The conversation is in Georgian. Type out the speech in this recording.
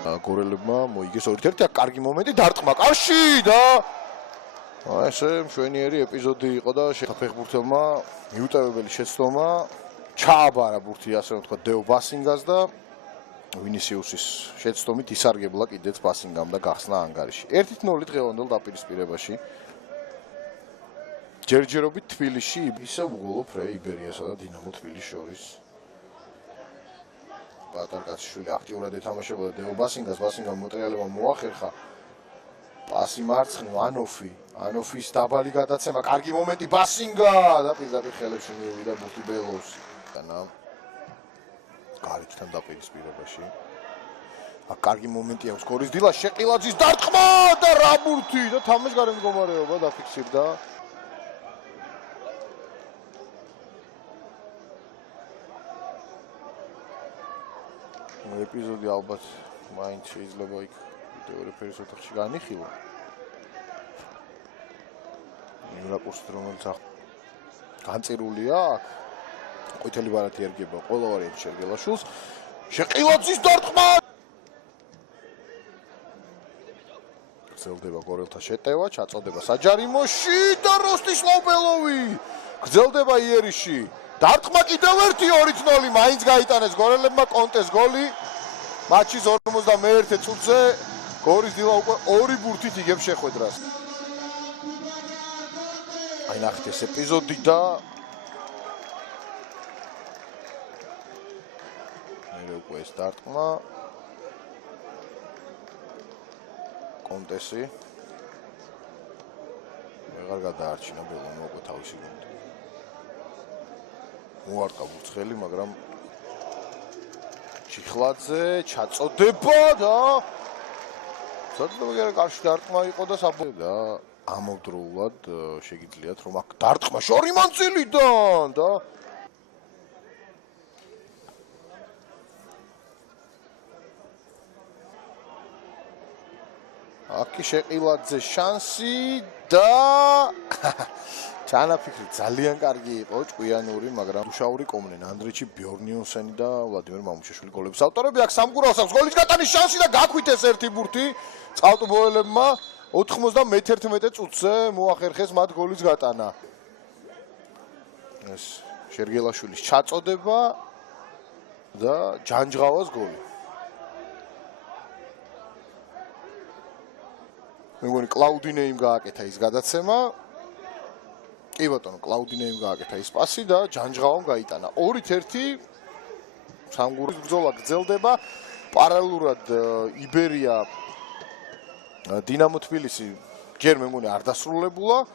გორელებმა მოიგეს 2-1 კარგი მომენტი დარტყმა კავში და ესე მშვენიერი ეპიზოდი იყო და ფეხბურთელმა მიუტევებელი შეცდომა ჩააბარა ბურთი ასე რომ თქვა დეო ბასინგას და ვინისიუსის შეცდომით ისარგებლა კიდეც ბასინგამ და გახსნა ანგარიში 1-0 დღევანდელ დაპირისპირებაში ჯერჯერობით თბილისში ისევ გოლო ფრეი იბერიასა და დინამო თბილისის შორის ბატონკაცშვილი აქტიურად ეთამაშებოდა დეო ბასინგას მოტრიალებმა მოახერხა პასი მარცხნივ ანოფის დაბალი გადაცემა კარგი მომენტი ბასინგა და პირდაპირ ხელებში მივიდა ბურთი ბელოვსი და გარეთთან დაპირისპირებაში კარგი მომენტი აქვს გორის დილას შეყილაძის დარტყმა და რა ბურთი და თამაშგარე მდგომარეობა დაფიქსირდა ეპიზოდი ალბათ მაინც შეიძლება იქ ვიდეო რეფერის ოთახში განიხილო. რაკურსით რომელიც განწირულია აქ. ყვითელი ბარათი ერგება ყველა ვარიანტი შერგელაშვილს. შეყილაძის დარტყმა. გრძელდება გორელთა შეტევა, ჩაწოდება საჯარიმოში და როსტისლავ-ბელოვი. გრძელდება იერიში. დარტყმა კიდევ ერთი 2-0 მაინც გაიტანეს გორელებმა კონტეს გოლი მატჩის 51 წუთზე გორის დილა უკვე 2 ბურთით იგებს შეხვედრას აი ნახეთ ეს ეპიზოდი და მე უკვე ეს დარტყმა კონტესი ვეღარ გადაარჩინა ბელოვმა უკვე თავისი გუნდი მოარტყა ბურთელი, მაგრამ ჩიხლაძე ჩაწოდება და საერთოდ კარში დარტყმა იყო და და ამავდროულად შეგიძლიათ რომ აქ დარტყმა შორი მონწილიდან და აკი შეყილაძე შანსი და ჩანაფიქრით ძალიან კარგი იყო ჭკვიანური, მაგრამ უშაური კომნენ ანდრეჩი ბიორნიოსენი და ვლადიმერ მამუშაშვილი გოლების ავტორები აქ სამგურავს აქვს გოლის გატანის შანსი და გაქვით ეს ერთი ბურთი წყალტუბოელებმა 91 წუთზე მოახერხეს მათ გოლის გატანა ეს შერგელაშვილის ჩაწოდება და ჯანჯღავას გოლი მე მგონი კლაუდინეიმ გააკეთა ის გადაცემა კი ბატონო კლაუდინეიმ გააკეთა ის პასი და ჯანჯღავამ გაიტანა 2-1 სამგურის ბრძოლა გრძელდება პარალელურად იბერია დინამო თბილისი ჯერ მე მგონი არ დასრულებულა